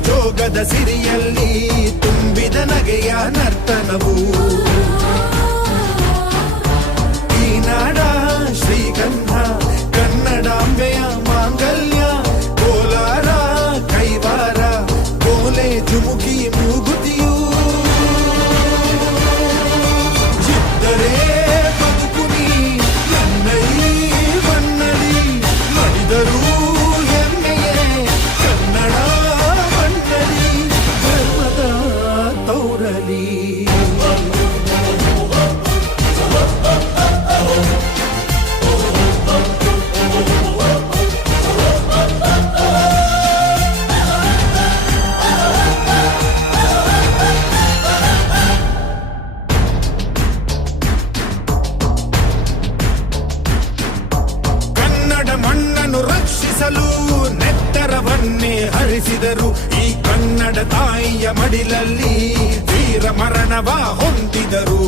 ಜೋಗದ ಸಿರಿಯಲ್ಲಿ ತುಂಬಿದ ನಗೆಯ ನರ್ತನವು ಈ ನಾಡ ಶ್ರೀಗಂಧ ಕನ್ನಡಾಂಬೆಯ ಮಾಂಗಲ್ಯ ಕೋಲಾರ ಕೈವಾರ ಕೋಲೆ ಜುಮುಕಿ ಮೂಗುತಿಯು ಇದ್ದರೆ ಬದುಕುನಿ ನನ್ನೈ ಬನ್ನಡಿ ಮಡಿದರೂ ಹೆಮ್ಮೆಯೇ ಕನ್ನಡ ಬನ್ನಡಿ ಧರ್ಮದ ತೌರಲಿ ಮಣ್ಣನ್ನು ರಕ್ಷಿಸಲು ನೆತ್ತರವನ್ನೇ ಹರಿಸಿದರು ಈ ಕನ್ನಡ ತಾಯಿಯ ಮಡಿಲಲ್ಲಿ ವೀರ ಮರಣವ ಹೊಂದಿದರು